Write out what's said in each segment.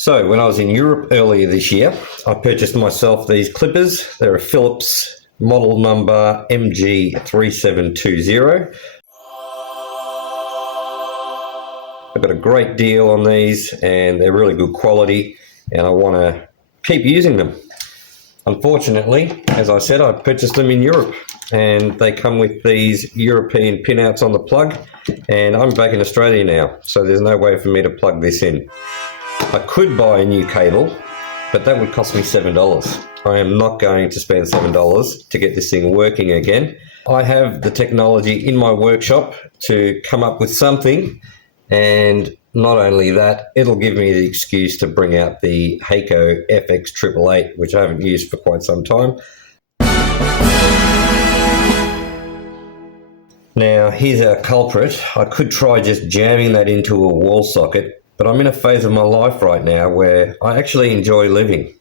So when I was in Europe earlier this year, I purchased myself these clippers. They're a Philips model number MG3720. I got a great deal on these and they're really good quality and I want to keep using them. Unfortunately, as I said, I purchased them in Europe and they come with these European pinouts on the plug, and I'm back in Australia now, so there's no way for me to plug this in. I could buy a new cable, but that would cost me $7. I am not going to spend $7 to get this thing working again. I have the technology in my workshop to come up with something, and not only that, it'll give me the excuse to bring out the Hakko FX888, which I haven't used for quite some time. Now, here's our culprit. I could try just jamming that into a wall socket, but I'm in a phase of my life right now where I actually enjoy living.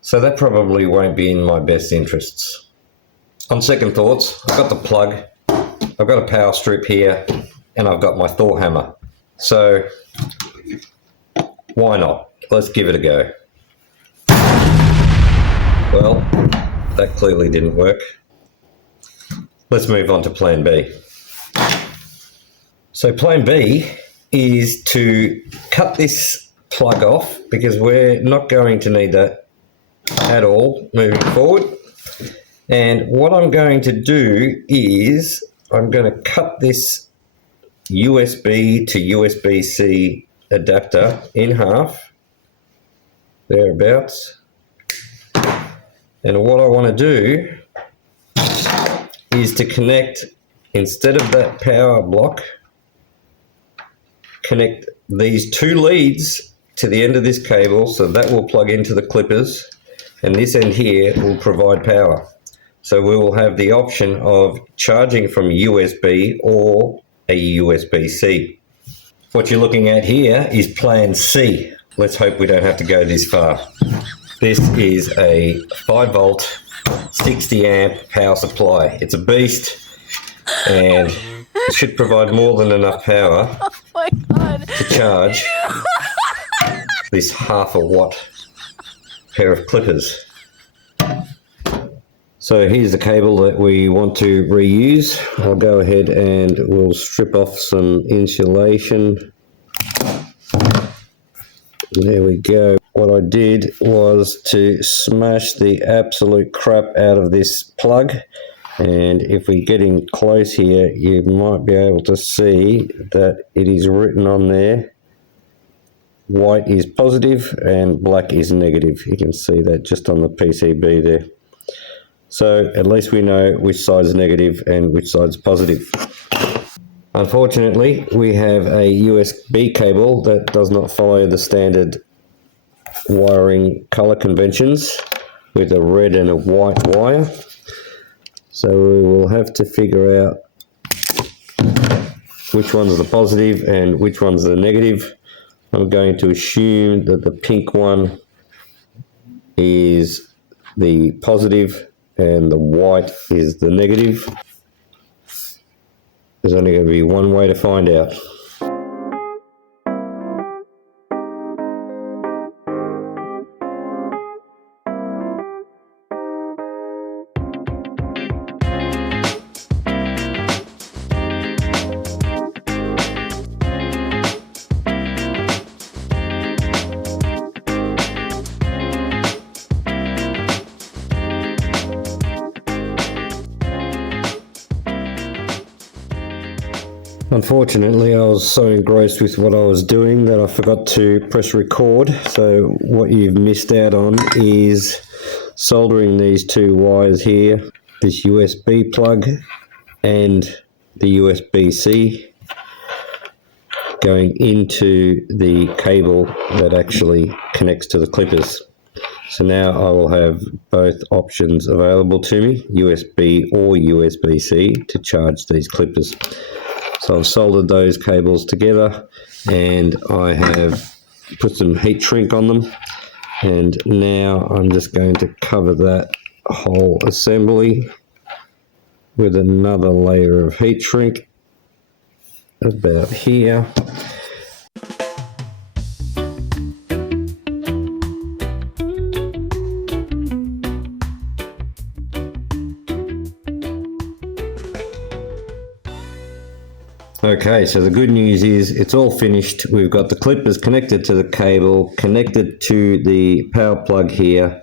So that probably won't be in my best interests. On second thoughts, I've got the plug, I've got a power strip here, and I've got my Thor hammer. So why not? Let's give it a go. Well, that clearly didn't work. Let's move on to plan B. So plan B is to cut this plug off because we're not going to need that at all moving forward. And what I'm going to do is I'm going to cut this USB to USB-C adapter in half, thereabouts. And what I want to do is to connect, instead of that power block, connect these two leads to the end of this cable, so that will plug into the clippers, and this end here will provide power. So we will have the option of charging from USB or a USB-C. What you're looking at here is plan C. Let's hope we don't have to go this far. This is a 5 volt, 60 amp power supply. It's a beast and it should provide more than enough power to charge this half a watt pair of clippers. So here's the cable that we want to reuse. I'll go ahead and we'll strip off some insulation. There we go. What I did was to smash the absolute crap out of this plug. And if we're getting close here, you might be able to see that it is written on there. White is positive and black is negative. You can see that just on the PCB there. So at least we know which side's negative and which side's positive. Unfortunately, we have a USB cable that does not follow the standard wiring color conventions with a red and a white wire. So we will have to figure out which one's the positive and which one's the negative. I'm going to assume that the pink one is the positive and the white is the negative. There's only going to be one way to find out. Unfortunately, I was so engrossed with what I was doing that I forgot to press record. So what you've missed out on is soldering these two wires here, this USB plug and the USB-C going into the cable that actually connects to the clippers. So now I will have both options available to me, USB or USB-C, to charge these clippers. So I've soldered those cables together and I have put some heat shrink on them, and now I'm just going to cover that whole assembly with another layer of heat shrink about here. Okay, so the good news is it's all finished. We've got the clippers connected to the cable, connected to the power plug here.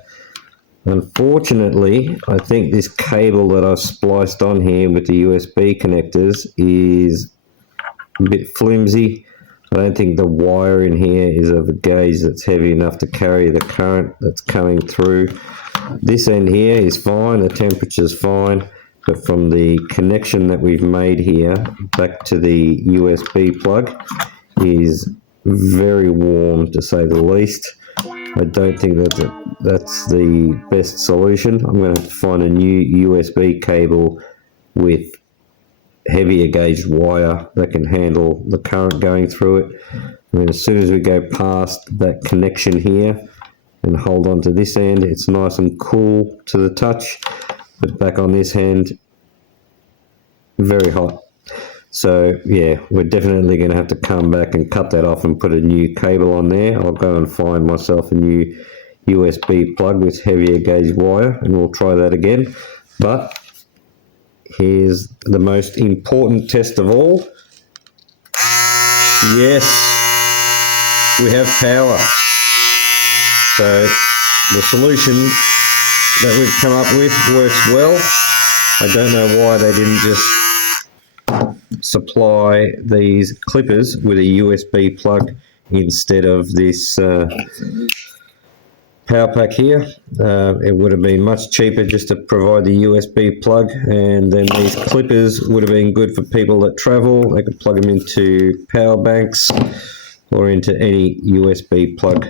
Unfortunately, I think this cable that I've spliced on here with the USB connectors is a bit flimsy. I don't think the wire in here is of a gauge that's heavy enough to carry the current that's coming through. This end here is fine, the temperature's fine, but from the connection that we've made here back to the USB plug is very warm, to say the least. I don't think that's the best solution. I'm going to have to find a new USB cable with heavier gauge wire that can handle the current going through it. And as soon as we go past that connection here and hold on to this end, it's nice and cool to the touch, but back on this hand, very hot. So yeah, we're definitely going to have to come back and cut that off and put a new cable on there. I'll go and find myself a new USB plug with heavier gauge wire and we'll try that again. But here's the most important test of all. Yes, we have power. So the solution that we've come up with works well. I don't know why they didn't just supply these clippers with a USB plug instead of this power pack here. It would have been much cheaper just to provide the USB plug, and then these clippers would have been good for people that travel. They could plug them into power banks or into any USB plug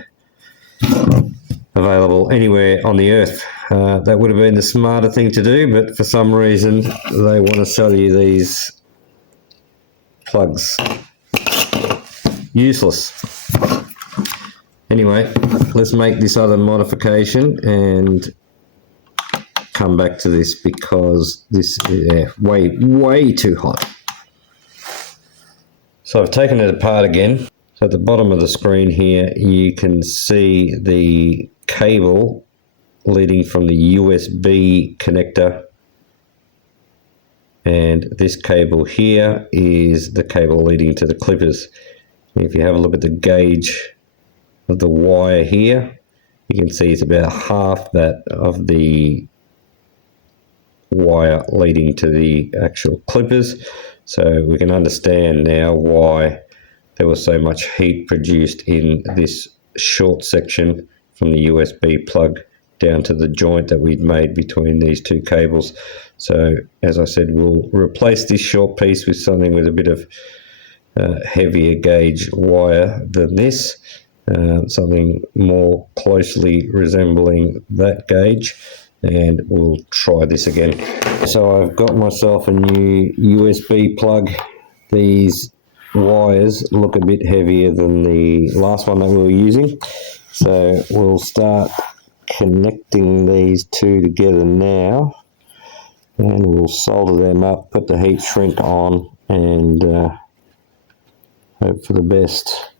available anywhere on the earth. That would have been the smarter thing to do, but for some reason they want to sell you these plugs. Useless. Anyway, let's make this other modification and come back to this because this is way too hot. So I've taken it apart again. So at the bottom of the screen here, you can see the cable leading from the USB connector, and this cable here is the cable leading to the clippers. If you have a look at the gauge of the wire here, you can see it's about half that of the wire leading to the actual clippers. So we can understand now why there was so much heat produced in this short section from the USB plug down to the joint that we'd made between these two cables. So as I said, we'll replace this short piece with something with a bit of heavier gauge wire than this, something more closely resembling that gauge, and we'll try this again. So I've got myself a new USB plug. These wires look a bit heavier than the last one that we were using, so we'll start connecting these two together now, and we'll solder them up, put the heat shrink on, and hope for the best.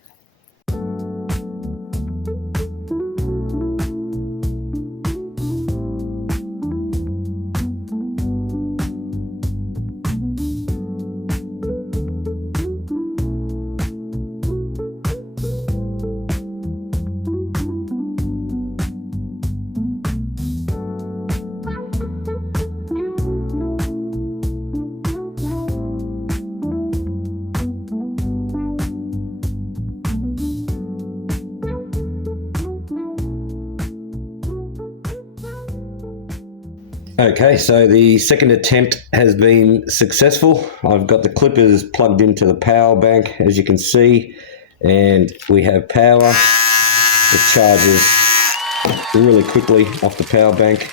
Okay, so the second attempt has been successful. I've got the clippers plugged into the power bank, as you can see, and we have power. It charges really quickly off the power bank.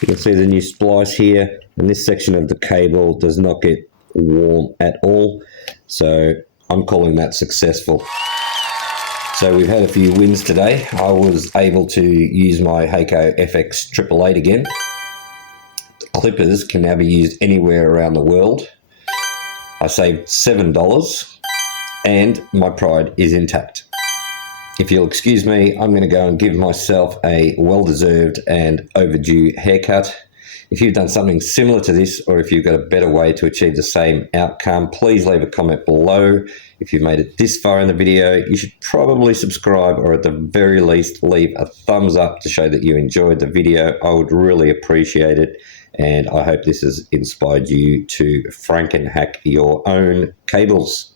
You can see the new splice here, and this section of the cable does not get warm at all, so I'm calling that successful. So we've had a few wins today. I was able to use my Heiko FX 888 again. Clippers can now be used anywhere around the world. I saved $7 and my pride is intact. If you'll excuse me, I'm going to go and give myself a well-deserved and overdue haircut. If you've done something similar to this, or if you've got a better way to achieve the same outcome, please leave a comment below. If you've made it this far in the video, you should probably subscribe, or at the very least leave a thumbs up to show that you enjoyed the video. I would really appreciate it, and I hope this has inspired you to franken hack your own cables.